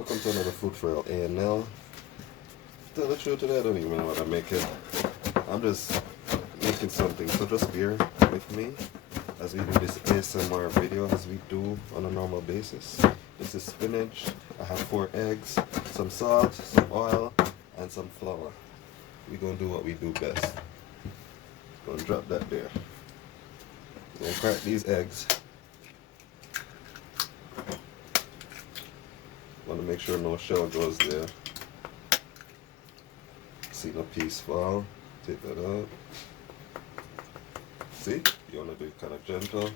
Welcome to another Food for All A&L. Tell the truth today, I don't even know what I'm making. I'm just making something, so just bear with me as we do this ASMR video as we do on a normal basis. This is spinach. I have 4 eggs, some salt, some oil, and some flour. We're going to do what we do best. Going to drop that there. Going to crack these eggs. Want to make sure no shell goes there. See no piece fall. Take that out. See? You want to do it kind of gentle.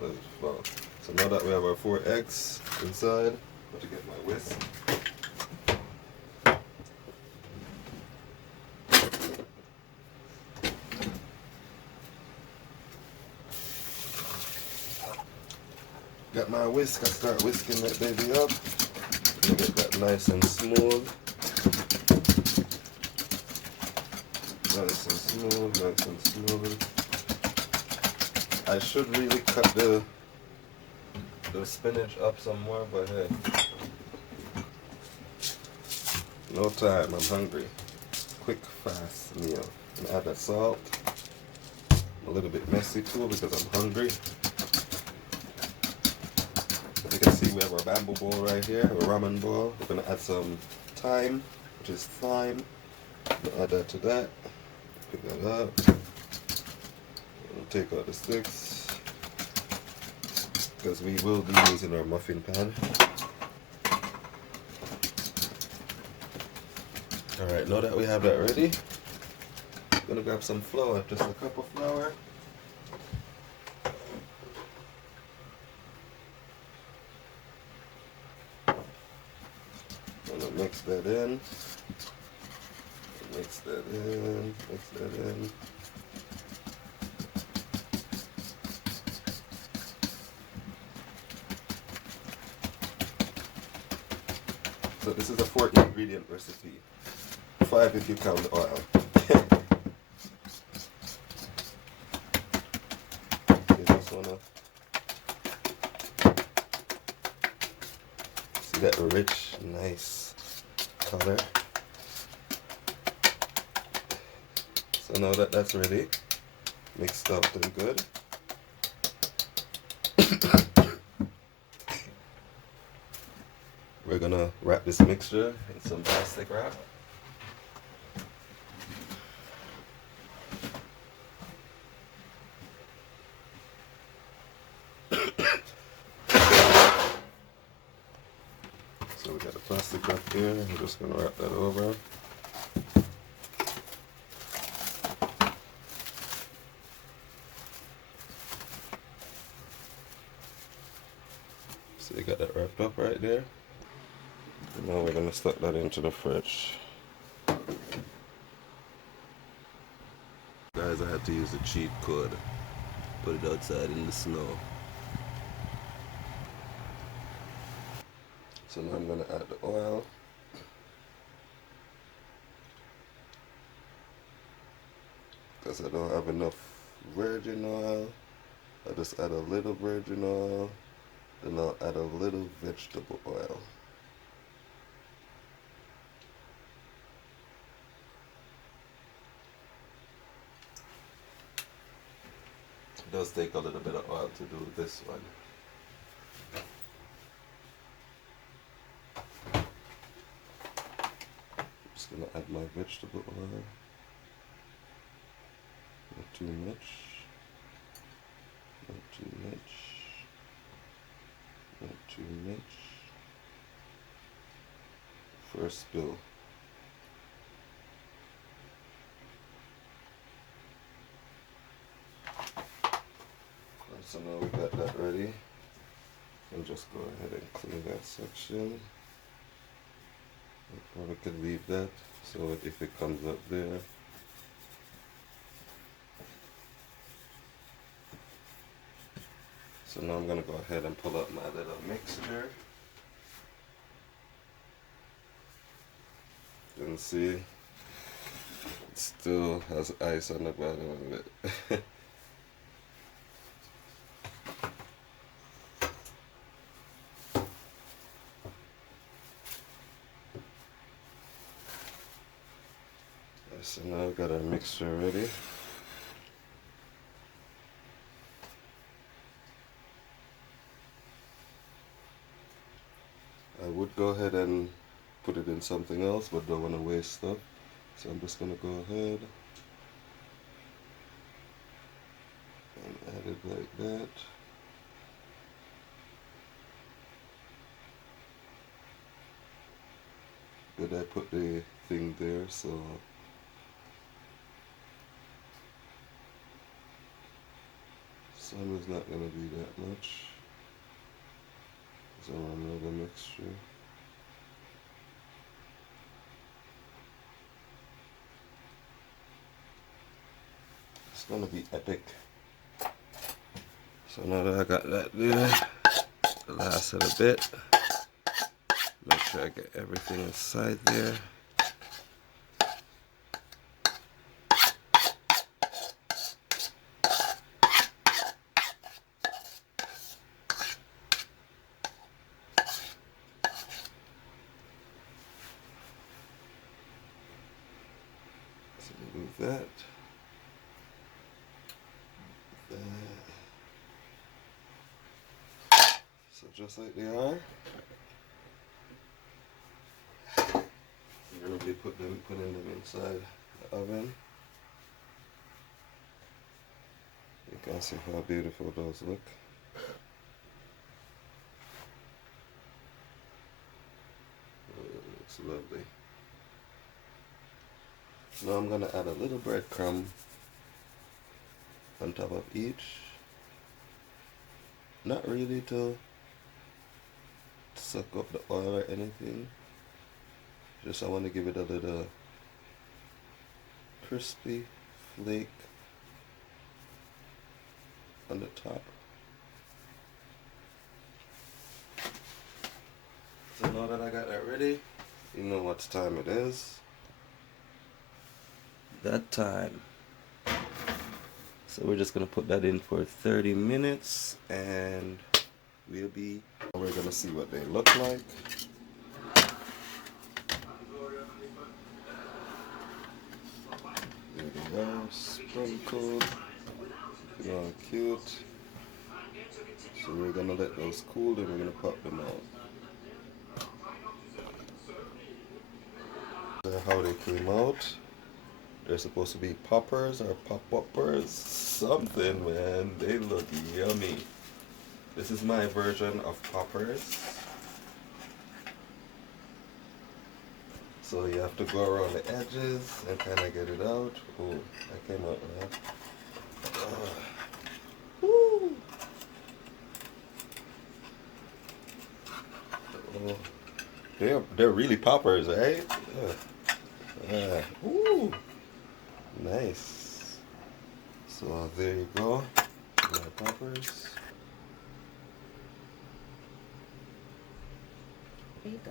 Let it fall. So now that we have our 4 eggs inside, I'm going to get my whisk. Got my whisk, I start whisking that baby up. Get that nice and smooth. Nice and smooth, nice and smooth. I should really cut the spinach up some more, but hey. No time, I'm hungry. Quick, fast meal. And add that salt. A little bit messy too because I'm hungry. As you can see, we have our bamboo bowl right here, a ramen bowl. We're gonna add some thyme, which is thyme. Add that to that. Pick that up. We'll take out the sticks because we will be using our muffin pan. Alright, now that we have that ready, I'm gonna grab some flour, just a cup of flour. Mix that in, mix that in, mix that in. So this is a 4-ingredient recipe. 5 if you count the oil. You just wanna see that rich, nice color. So now that that's ready, mixed up and good. We're gonna wrap this mixture in some plastic wrap. So we got a plastic wrap here. I'm just gonna wrap that over. So you got that wrapped up right there. And now we're gonna stuck that into the fridge. Guys, I had to use a cheat code. Put it outside in the snow. So now I'm gonna add the oil. Because I don't have enough virgin oil, I just add a little virgin oil. Then I'll add a little vegetable oil. It does take a little bit of oil to do this one. Just gonna add my vegetable oil. Not too much. Not too much. Not too much. First spill. So now we got that ready. And just go ahead and clean that section. I probably could leave that so that if it comes up there. So now I'm gonna go ahead and pull up my little mixture. You can see it still has ice on the bottom of it. So now I've got our mixture ready. I would go ahead and put it in something else, but don't want to waste stuff. So I'm just going to go ahead and add it like that. Good, I put the thing there, so some is not going to be that much. So another mixture. It's going to be epic. So now that I got that there, the last little bit, make sure I get everything inside there. So move that. So just like they are, you're going to be putting them inside the oven. You can see how beautiful those look. Oh, it looks lovely. Now I'm going to add a little breadcrumb on top of each. Not really to suck up the oil or anything. Just I want to give it a little crispy flake on the top. So now that I got that ready, you know what time it is. That time. So we're just gonna put that in for 30 minutes and we're gonna see what they look like. There they are, sprinkled, looking all cute. So we're gonna let those cool, then we're gonna pop them out. How they came out. They're supposed to be poppers or pop-uppers, something, man. They look yummy. This is my version of poppers. So you have to go around the edges and kind of get it out. Oh, that came out right. Woo! Oh, they're really poppers, right? Yeah. Ooh. Nice. So there you go, my poppers. There you go.